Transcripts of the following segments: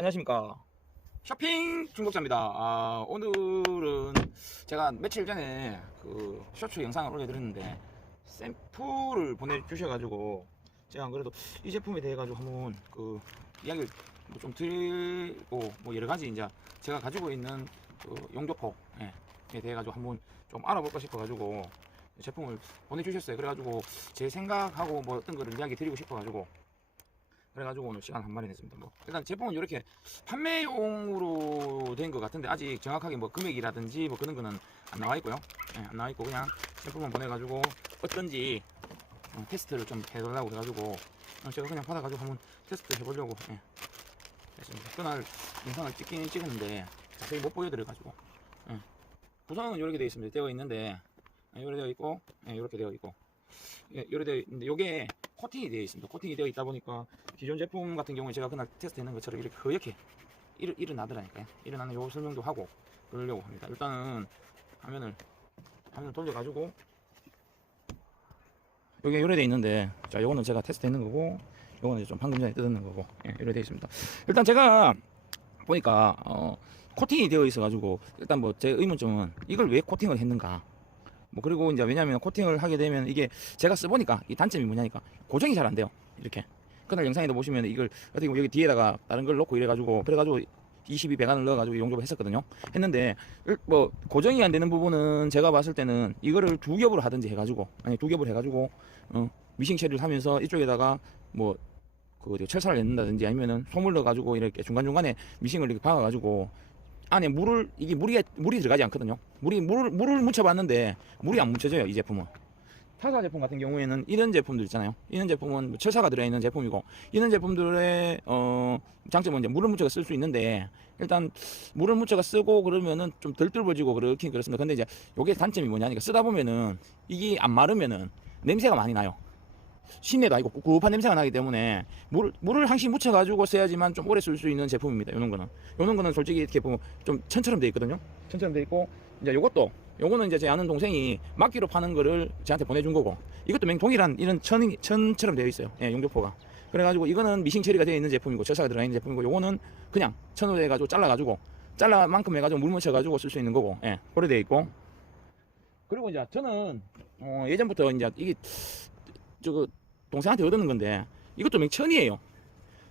안녕하십니까. 쇼핑 중독자입니다. 오늘은 제가 며칠 전에 그 쇼츠 영상을 올려드렸는데 샘플을 보내주셔가지고 제가 안 그래도 이 제품에 대해 가지고 한번 그 이야기를 좀 드리고 뭐 여러가지 이제 제가 가지고 있는 그 용접폭에 대해 가지고 한번 좀 알아볼까 싶어가지고 제품을 보내주셨어요. 그래가지고 제 생각하고 뭐 어떤 거를 이야기 드리고 싶어가지고 그래가지고 오늘 시간 한 마련했습니다. 뭐 일단 제품은 이렇게 판매용으로 된 것 같은데 아직 정확하게 뭐 금액이라든지 뭐 그런 거는 안 나와 있고요. 안 나와 있고 그냥 제품을 보내가지고 어떤지 테스트를 좀 해달라고 해가지고 제가 그냥 받아가지고 한번 테스트 해보려고 했습니다. 그날 영상을 찍긴 찍었는데 자세히 못 보여드려가지고 구성은 이렇게 되어 있습니다. 되어 있는데 이렇게 되어 있고 이렇게 되어 있고 이렇게 되어 있는데 요게 코팅이 되어 있습니다. 코팅이 되어 있다 보니까 기존 제품 같은 경우에 제가 그날 테스트 했는 것처럼 이렇게 허옇게 일어나더라니까요. 일어나는 요 설명도 하고 그러려고 합니다. 일단은 화면을 돌려가지고 여기 이렇게 되어 있는데 자 요거는 제가 테스트 했는 거고 요거는 좀 방금 전에 뜯었는 거고 이렇게 되어 있습니다. 일단 제가 보니까 코팅이 되어 있어 가지고 일단 뭐 제 의문점은 이걸 왜 코팅을 했는가. 뭐 그리고 이제 왜냐면 코팅을 하게 되면 이게 제가 써보니까 이 단점이 뭐냐니까 고정이 잘 안 돼요. 이렇게 그날 영상에도 보시면 이걸 어떻게 보면 여기 뒤에다가 다른 걸 넣고 이래가지고 그래가지고 22 배관을 넣어가지고 용접을 했었거든요. 했는데 뭐 고정이 안 되는 부분은 제가 봤을 때는 이거를 두 겹으로 하든지 해가지고 두 겹을 해가지고 미싱 처리를 하면서 이쪽에다가 뭐 그 철사를 낸다든지 아니면은 솜을 넣어가지고 이렇게 중간중간에 미싱을 이렇게 박아가지고 안에 이게 물이 들어가지 않거든요. 물을 묻혀봤는데 물이 안 묻혀져요. 이 제품은. 타사 제품 같은 경우에는 이런 제품들 있잖아요. 이런 제품은 철사가 들어있는 제품이고 이런 제품들의 장점은 이제 물을 묻혀서 쓸 수 있는데 일단 물을 묻혀서 쓰고 그러면은 좀 덜 뚫어지고 그렇긴 그렇습니다. 근데 이제 요게 단점이 뭐냐니까 쓰다 보면은 이게 안 마르면은 냄새가 많이 나요. 신내도 아니고 꿉꿉한 냄새가 나기 때문에 물을 항시 묻혀가지고 써야지만 좀 오래 쓸 수 있는 제품입니다. 요런 거는 솔직히 이렇게 보면 좀 천처럼 돼 있거든요. 천처럼 돼 있고 이제 요거는 이제 제 아는 동생이 막기로 파는 거를 저한테 보내준 거고 이것도 동일한 이런 천처럼 되어 있어요. 용접포가. 그래가지고 이거는 미싱 처리가 되어 있는 제품이고 철사가 들어가 있는 제품이고 요거는 그냥 천으로 해가지고 잘라만큼 해가지고 물 묻혀가지고 쓸 수 있는 거고 그래 되어 있고 그리고 이제 저는 예전부터 이제 이게 저거 동생한테 얻는 건데 이것도 천이에요.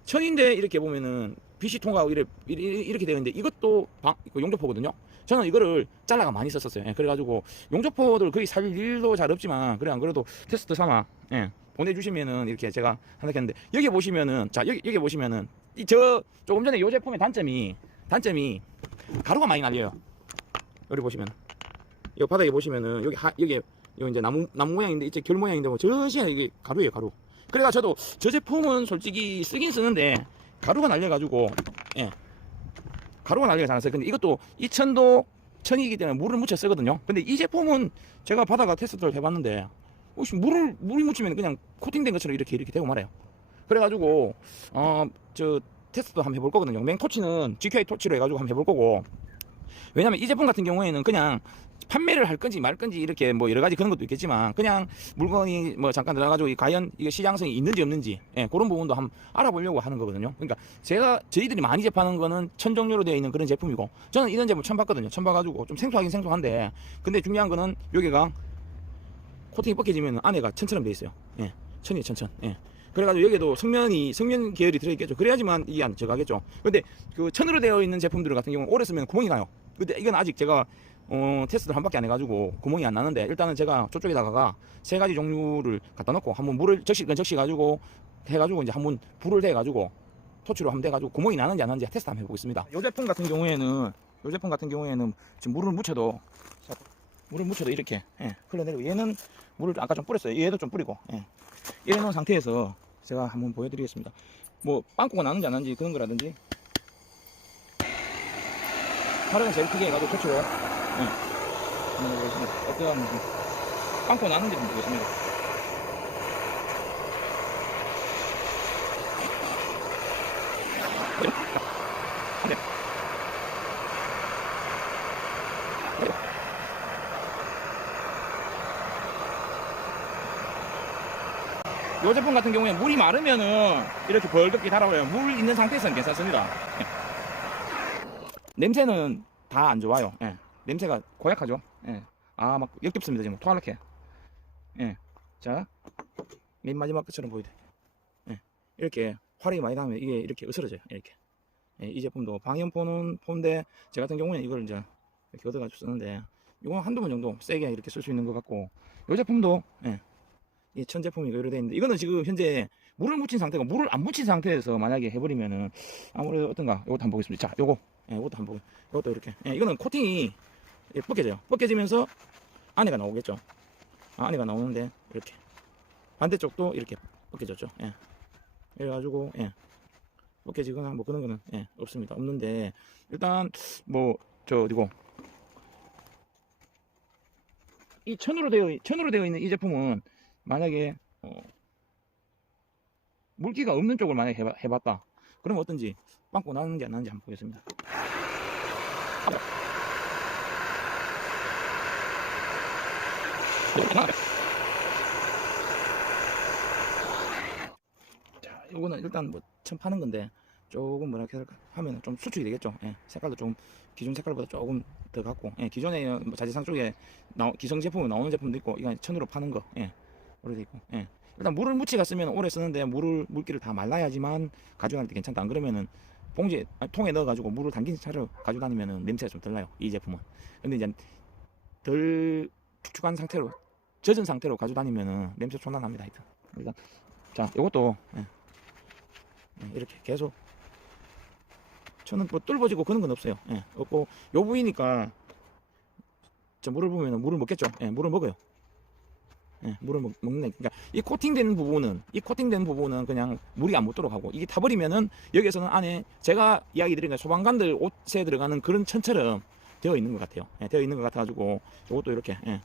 천인데 이렇게 보면은 빛이 통하고 이렇게 되어 있는데 이것도 용접포거든요. 저는 이거를 잘라가 많이 썼었어요. 그래가지고 용접포들 거의 살 일도 잘 없지만 그래 안 그래도 테스트 삼아 보내주시면은 이렇게 제가 한다 했는데 여기 보시면은 자 여기 보시면은 저 조금 전에 요 제품의 단점이 가루가 많이 날려요. 여기 보시면 이 바닥에 보시면은 여기 이제 나무 모양인데 이제 결 모양인데 뭐 저시에 이게 가루예요. 가루. 그래가 저도 저 제품은 솔직히 쓰긴 쓰는데 가루가 날려가지고 가루가 날려가 잘 안 써요. 근데 이것도 이 천도 천이기 때문에 물을 묻혀 쓰거든요. 근데 이 제품은 제가 바다가 테스트를 해봤는데 혹시 물을 묻히면 그냥 코팅된 것처럼 이렇게 되고 말아요. 그래가지고 저 테스트도 한번 해볼 거거든요. 맹토치는 GQI 토치로 해가지고 한번 해볼 거고 왜냐면 이 제품 같은 경우에는 그냥 판매를 할 건지 말 건지 이렇게 뭐 여러 가지 그런 것도 있겠지만 그냥 물건이 뭐 잠깐 들어가지고 과연 이게 시장성이 있는지 없는지 그런 부분도 한번 알아보려고 하는 거거든요. 그러니까 저희들이 많이 접하는 거는 천 종류로 되어 있는 그런 제품이고 저는 이런 제품 처음 봤거든요. 처음 봐가지고 좀 생소하긴 생소한데 근데 중요한 거는 여기가 코팅이 벗겨지면 안에가 천처럼 되어 있어요. 천이 천천. 그래가지고 여기도 성면 계열이 들어있겠죠. 그래야지만 이게 안 들어가겠죠. 근데 그 천으로 되어 있는 제품들 같은 경우는 오래 쓰면 구멍이 나요. 근데 이건 아직 제가 테스트를 한 바퀴 안 해가지고 구멍이 안 나는데 일단은 제가 저쪽에다가 세 가지 종류를 갖다 놓고 한번 물을 적시 가지고 해가지고 이제 한번 불을 대가지고 토치로 한번 대가지고 구멍이 나는지 안 나는지 테스트 한번 해보겠습니다. 이 제품 같은 경우에는 지금 물을 묻혀도 이렇게 흘러내리고 얘는 물을 아까 좀 뿌렸어요. 얘도 좀 뿌리고 이래 놓은 상태에서 제가 한번 보여드리겠습니다. 뭐 빵꾸가 나는지 안 나는지 그런 거라든지 발음은 제일 크게 해가지고 토치로 한번 보겠습니다. 어떠한지 빵꾸가 나는지 좀 보겠습니다. 이 제품 같은 경우에 물이 마르면은 이렇게 벌겋게 달아올려요. 물 있는 상태에서는 괜찮습니다. 예. 냄새는 다 안 좋아요. 예. 냄새가 고약하죠. 예. 아, 막 역겹습니다. 지금 토할락해. 예. 자, 맨 마지막 것처럼 보이대. 예. 이렇게 화력이 많이 나면 이게 이렇게 으스러져요. 이렇게. 예. 이 제품도 방염포는 폰데 제 같은 경우에는 이걸 이제 이렇게 얻어가지고 쓰는데 이건 한두 번 정도 세게 이렇게 쓸 수 있는 것 같고 이 제품도 예. 이 천 제품이 이렇게 되어 있는데 이거는 지금 현재 물을 묻힌 상태고 물을 안 묻힌 상태에서 만약에 해버리면은 아무래도 어떤가 이것도 한번 보겠습니다. 자, 요거 예, 이것도 한번 이것도 이렇게 예, 이거는 코팅이 예, 벗겨져요. 벗겨지면서 안에가 나오겠죠. 아, 안에가 나오는데 이렇게 반대쪽도 이렇게 벗겨졌죠. 예. 이래가지고 예. 벗겨지거나 뭐 그런 거는 예, 없습니다. 없는데 일단 뭐 저 어디고 이 천으로 되어 있는 이 제품은 만약에 물기가 없는 쪽을 만약에 해봤다. 그러면 어떤지 빵꾸 나는지 안 나는지 한번 보겠습니다. 자, 이거는 일단 뭐 처음 파는 건데 조금 뭐라 해야 될까 하면 좀 수축이 되겠죠. 예, 색깔도 좀 기존 색깔보다 조금 더 같고 예, 기존에 뭐 자재상 쪽에 기성 제품으로 나오는 제품도 있고 이건 천으로 파는 거 예, 오래돼 있고 예. 일단 물을 묻히가 쓰면 오래 쓰는데 물기를 다 말라야지만 가져갈 때 괜찮다. 안 그러면은 봉지 통에 넣어가지고 물을 담긴 차를 가지고 다니면은 냄새가 좀 덜 나요. 이 제품은. 근데 이제 덜 축축한 상태로 젖은 상태로 가지고 다니면은 냄새 존나 납니다. 하여튼 일단 자, 요것도 예. 예, 이렇게 계속 저는 뭐 뚫어지고 그런 건 없어요. 예, 없고 요 부위니까 저 물을 보면 물을 먹겠죠. 예, 물을 먹어요. 예, 물을 먹는. 그러니까 이 코팅된 부분은 그냥 물이 안 묻도록 하고 이게 타버리면은 여기에서는 안에 제가 이야기 드린 소방관들 옷에 들어가는 그런 천처럼 되어 있는 것 같아요. 예, 되어 있는 것 같아가지고 이것도 이렇게 예,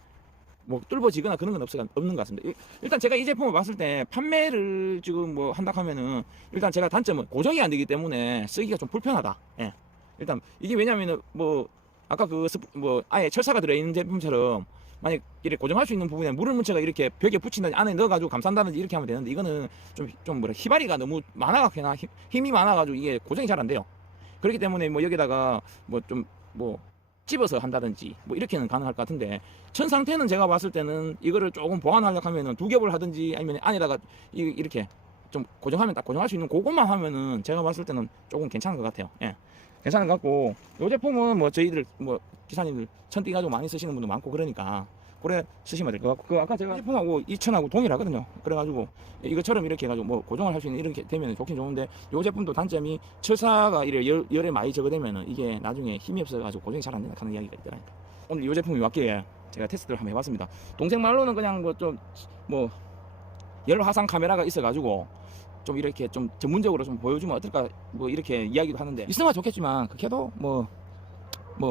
뭐 뚫어지거나 그런 건 없는 것 같습니다. 일단 제가 이 제품을 봤을 때 판매를 지금 뭐 한다 하면은 일단 제가 단점은 고정이 안 되기 때문에 쓰기가 좀 불편하다. 예. 일단 이게 왜냐면은 뭐 아까 뭐 아예 철사가 들어있는 제품처럼 만약 이렇게 고정할 수 있는 부분에 물을 묻혀가 이렇게 벽에 붙인다든지 안에 넣어가지고 감싼다든지 이렇게 하면 되는데 이거는 좀 뭐라 휘발이가 너무 많아가지고 힘이 많아가지고 이게 고정이 잘 안 돼요. 그렇기 때문에 뭐 여기다가 뭐 좀 뭐 집어서 한다든지 뭐 이렇게는 가능할 것 같은데 천 상태는 제가 봤을 때는 이거를 조금 보완하려고 하면은 두 겹을 하든지 아니면 안에다가 이렇게 좀 고정하면 딱 고정할 수 있는 그것만 하면은 제가 봤을 때는 조금 괜찮은 것 같아요. 예. 괜찮은 것 같고 이 제품은 뭐 저희들 뭐 기사님들 천띠 가지고 많이 쓰시는 분도 많고 그러니까 그래 쓰시면 될 것 같고 그 아까 제가 제품하고 2천하고 동일하거든요. 그래가지고 이것처럼 이렇게 해가지고 뭐 고정을 할 수 있는 이렇게 되면 좋긴 좋은데 이 제품도 단점이 철사가 이래 열에 많이 적어되면은 이게 나중에 힘이 없어가지고 고정이 잘 안 된다 하는 이야기가 있더라고요. 오늘 이 제품이 왔기에 제가 테스트를 한번 해봤습니다. 동생 말로는 그냥 뭐 좀 뭐 열화상 카메라가 있어가지고 좀 이렇게 좀 전문적으로 좀 보여주면 어떨까 뭐 이렇게 이야기도 하는데 있으면 좋겠지만 그래도 뭐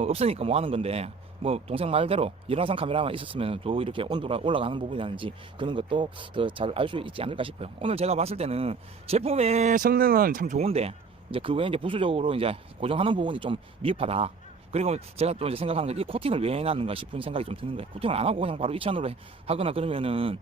없으니까 뭐 하는 건데 뭐 동생 말대로 열화상 카메라만 있었으면 또 이렇게 온도가 올라가는 부분이라든지 그런 것도 더 잘 알 수 있지 않을까 싶어요. 오늘 제가 봤을 때는 제품의 성능은 참 좋은데 이제 그 외에 이제 부수적으로 이제 고정하는 부분이 좀 미흡하다. 그리고 제가 또 이제 생각하는 게 이 코팅을 왜 해놨는가 싶은 생각이 좀 드는 거예요. 코팅을 안 하고 그냥 바로 2천으로 하거나 그러면은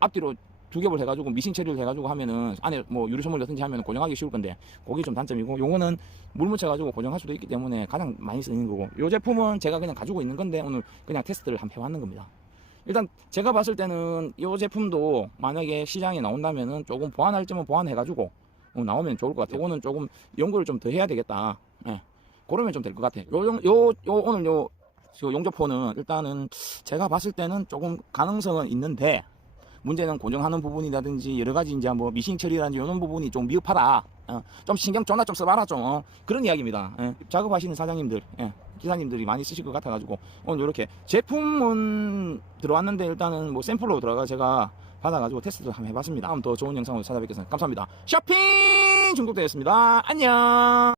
앞뒤로 두 겹을 해가지고 미싱 처리를 해가지고 하면은 안에 뭐 유리소물 넣든지 하면 고정하기 쉬울 건데 그게 좀 단점이고 요거는 물 묻혀가지고 고정할 수도 있기 때문에 가장 많이 쓰이는 거고 요 제품은 제가 그냥 가지고 있는 건데 오늘 그냥 테스트를 한번 해봤는 겁니다. 일단 제가 봤을 때는 요 제품도 만약에 시장에 나온다면은 조금 보완할 점은 보완해가지고 나오면 좋을 것 같아요. 요거는 조금 연구를 좀 더 해야 되겠다. 예. 그러면 좀 될 것 같아요. 오늘 요 용접포는 일단은 제가 봤을 때는 조금 가능성은 있는데 문제는 고정하는 부분이라든지 여러 가지 이제 뭐 미싱 처리라든지 이런 부분이 좀 미흡하다. 좀 신경 좀 써봐라 좀 그런 이야기입니다. 예. 작업하시는 사장님들, 예. 기사님들이 많이 쓰실 것 같아가지고 오늘 이렇게 제품은 들어왔는데 일단은 뭐 샘플로 들어가 제가 받아가지고 테스트를 한번 해봤습니다. 다음 더 좋은 영상으로 찾아뵙겠습니다. 감사합니다. 쇼핑 중독되었습니다. 안녕.